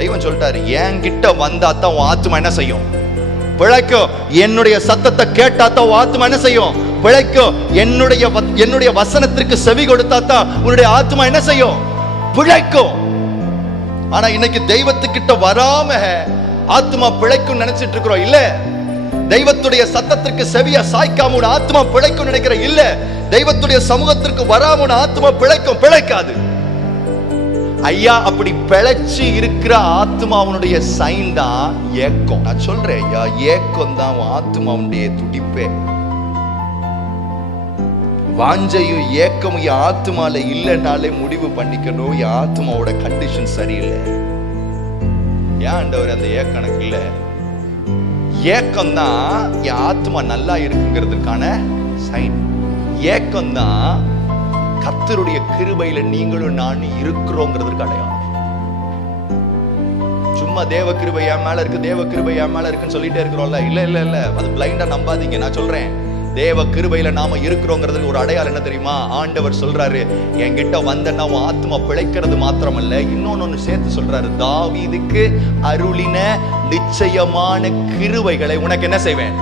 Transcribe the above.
தெய்வம் சொல்லிட்டாரு, என்கிட்ட வந்தா தான் உன் ஆத்மா என்ன செய்யும்? பிழைக்கும். என்னுடைய சத்தத்தை கேட்டா தான் உன் ஆத்மா என்ன செய்யும்? பிழைக்கும். என்னுடைய வசனத்திற்கு செவி கொடுத்தா தான் உன்னுடைய ஆத்மா என்ன செய்யும்? பிழைக்கும். ஆனா இன்னைக்கு தெய்வத்துக்கிட்ட வராம ஆத்மா பிழைக்கும் நினைச்சிட்டு இருக்கிறோம். இல்ல, தெய்வத்துடைய சத்தத்திற்கு செவிய சாய்க்காம உன் ஆத்மா பிழைக்கும் நினைக்கிற. இல்ல, தெய்வத்துடைய சமூகத்திற்கு வராம உன் ஆத்மா பிழைக்கும், பிழைக்காது. ஐயா, அப்படி பிழைச்சு இருக்கிற ஆத்மாவுடைய சைன் தான் ஏக்கம். நான் சொல்றேன் ஐயா, ஏக்கம் தான் ஆத்மாவுடைய துடிப்பே. வாஞ்சையும் ஏக்கமும் என் ஆத்மால இல்லைனாலே முடிவு பண்ணிக்கணும், என் ஆத்மாவோட கண்டிஷன் சரியில்லை. ஏன் ஆண்டவர் அந்த ஏக்கம் எனக்கு இல்லை? ஏக்கம் தான் என் ஆத்மா நல்லா இருக்குங்கிறதுக்கான சைன். ஏக்கம் தான் கர்த்தருடைய கிருபையில நீங்களும் நானும் இருக்கிறோங்கிறதுக்கு அடையாளம். சும்மா தேவ கிருபை என் மேல இருக்கு, தேவ கிருபை என் மேல இருக்குன்னு சொல்லிட்டே இருக்கிறோம்ல. இல்ல இல்ல இல்ல, அது பிளைண்டா நம்பாதீங்க. நான் சொல்றேன், தேவ கிருபையில நாம இருக்கிறோங்கிறதுக்கு ஒரு அடையாளம் என்ன தெரியுமா? ஆண்டவர் சொல்றாரு, என்கிட்ட வந்தன்னா உன் ஆத்மா பிழைக்கிறது மாத்திரமல்ல, இன்னொன்னு சேர்த்து சொல்றாரு, தாவீதுக்கு அருளின நிச்சயமான கிருபைகளை உனக்கு என்ன செய்வேன்?